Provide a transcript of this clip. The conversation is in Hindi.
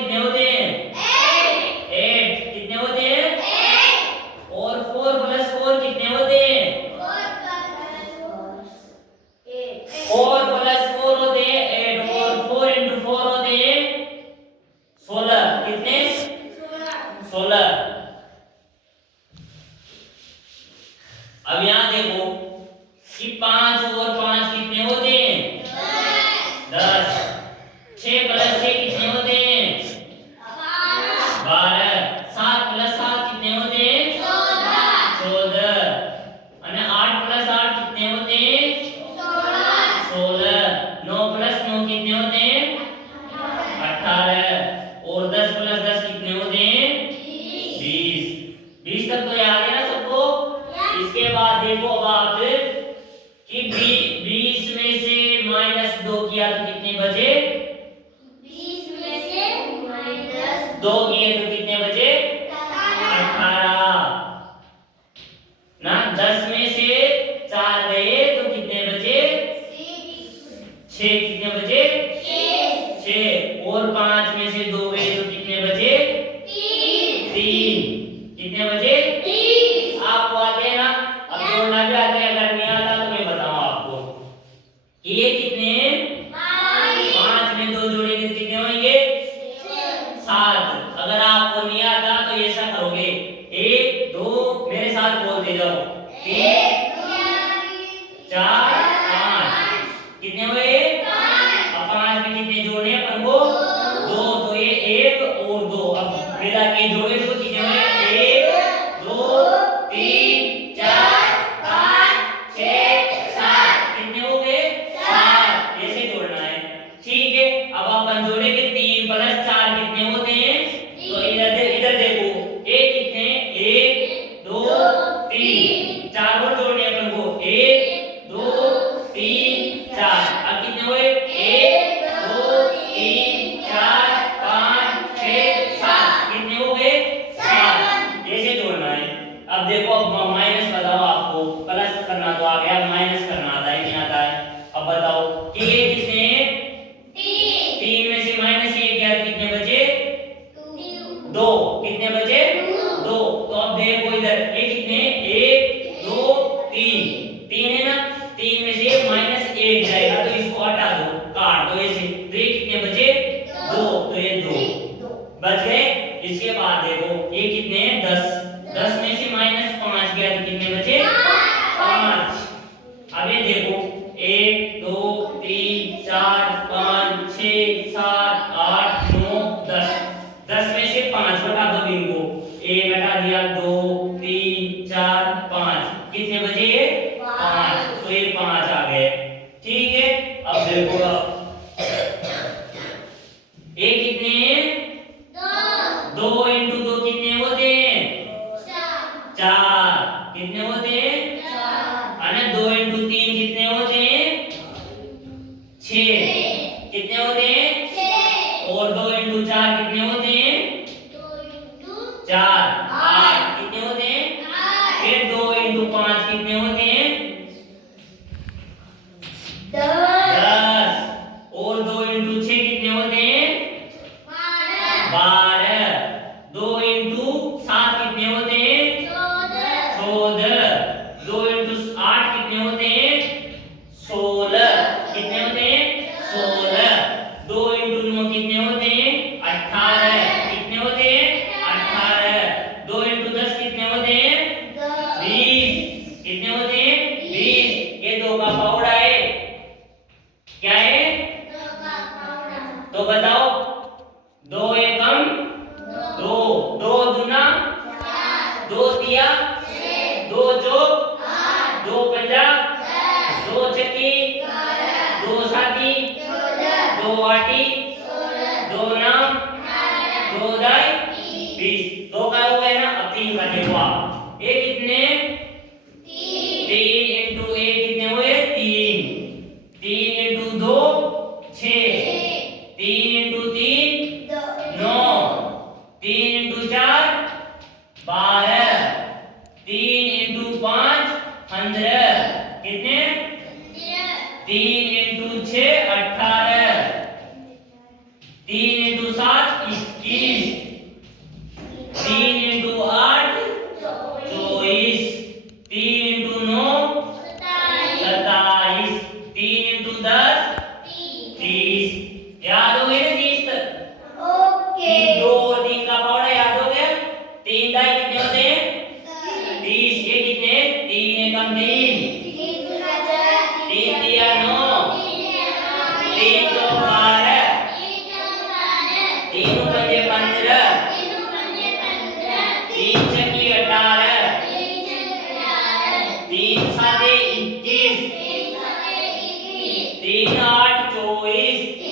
कितने होते हैं? 8 कितने होते हैं? 8 और 4 + 4 कितने होते हैं? 4 + 4 होते हैं 8 और 4 × 4 होते हैं 16 कितने? 16। अब यहाँ देखो कि 5 और 5 कितने होते हैं? 10। 6 + 6 कितने होते हैं? 12। 7 + 7 कितने होते हैं? 14। और 8 + 8 कितने होते हैं? 16। 9 + 9 कितने होते हैं? 18। और 10 + 10 कितने होते हैं? 20। 20 तक तो याद है ना सबको? इसके बाद देखो अब आप कि 20 में से -2 किया तो कितने बचे? 20 में से -2 किए तो कितने बचे? 18 ना। 10 में से 4 गए तो कितने बचे? 6 कितने बचे? 6 और 5 में से 2 गए तो कितने बचे? 3 कितने बचे? आपको आते हैं ना? अब जोड़ना भी आते हैं, अगर नहीं आता तो मैं बताऊं आपको कि ये कितने? 5 में 2 जोड़ेंगे तो कितने होंगे? 7। अगर आपको नहीं आता तो ऐसा करोगे 1 2 मेरे साथ बोलते जाओ 3 4 5 कितने हुए? अब 5 में कितने जोड़ने हैं अपन को? 2 तो ये 1 और 2 अब मिला के जोड़े तो कितने हुए? 1 2 3 4 5 6 7 कितने हो गए? 7। ऐसे जोड़ना है, ठीक है। अब अपन जोड़ेंगे 3 + 4 कितने होते हैं? तो इधर देखो ये कितने? 1 2 3 4 और जोड़ने अपन को 1 2 3 4। अब कितने हुए? 1 2 3 4 5 6 7 कितने हो गए? 7। ऐसे जोड़ना है। अब देखो अब माइनस बताओ, आपको प्लस करना तो आ गया, माइनस करना आता है नहीं आता है? अब बताओ कि ये कितने हैं? 3 में से -1 गया कितने बचे? 2 कितने बचे? 2। तो अब देखो इधर ये कितने? 1 2 3 3 है ना। 3 में से -1 जाएगा तो इसको हटा दो, काट दो ऐसे, तो ये कितने बचे? 2। तो ये 2 बच गए। इसके बाद देखो ये कितने हैं? 10 10 में से -5 गया तो कितने बचे? 5। अब ये देखो 1 2 3 4 5 6 7 8 9 10 10 में से 5 हटा दो इनको, 1 हटा दिया 2 3 4 5 कितने बचे? 5। तो ये 5 आ गए, ठीक है। अब देखो ये कितने हैं? 2 × 2 कितने होते हैं? 4 कितने होते हैं? और 2 × 3 कितने होते हैं? 6 कितने होते हैं? और 2 × 4 कितने होते हैं? 4 8 कितने होते हैं? फिर 2 × 5 कितने होते हैं? 10 और 2 × 6 कितने होते हैं? 12 2 × 7 कितने होते हैं? 14 2 × 8 कितने होते हैं? 16 कितने होते हैं? 16 2 × 9 कितने होते हैं? 18 कितने होते हैं? 18 2 × 10 कितने होते हैं? 20 कितने होते हैं? 20। ये 2 का पाउडा है, क्या है? तो बताओ 2 एकम 2 2 दूना 2 तिया 2 चौक 2 पंजा 2 चक्की 2 साथी 2 आटी 2 नाम 2 दाई 20। 2 का हो गया ना। अब 3 का देखो आप, ये कितने? 3 × 1 कितने हुए? 3 3 × 2 6 3 × 3 9 3 × 4 12 3 × 5 15 कितने? 3 × 6 18 3 × 7 तीन, दो और तीन का पावड़ा याद हो गया। तीन दाई कितने होते हैं? 30। ये कितने? तीन एकम तीन, तीन तिया 9, तीन चौक 12, तीन पंजे 15, तीन छक्की 18, तीन साते 21, तीन आठ 24,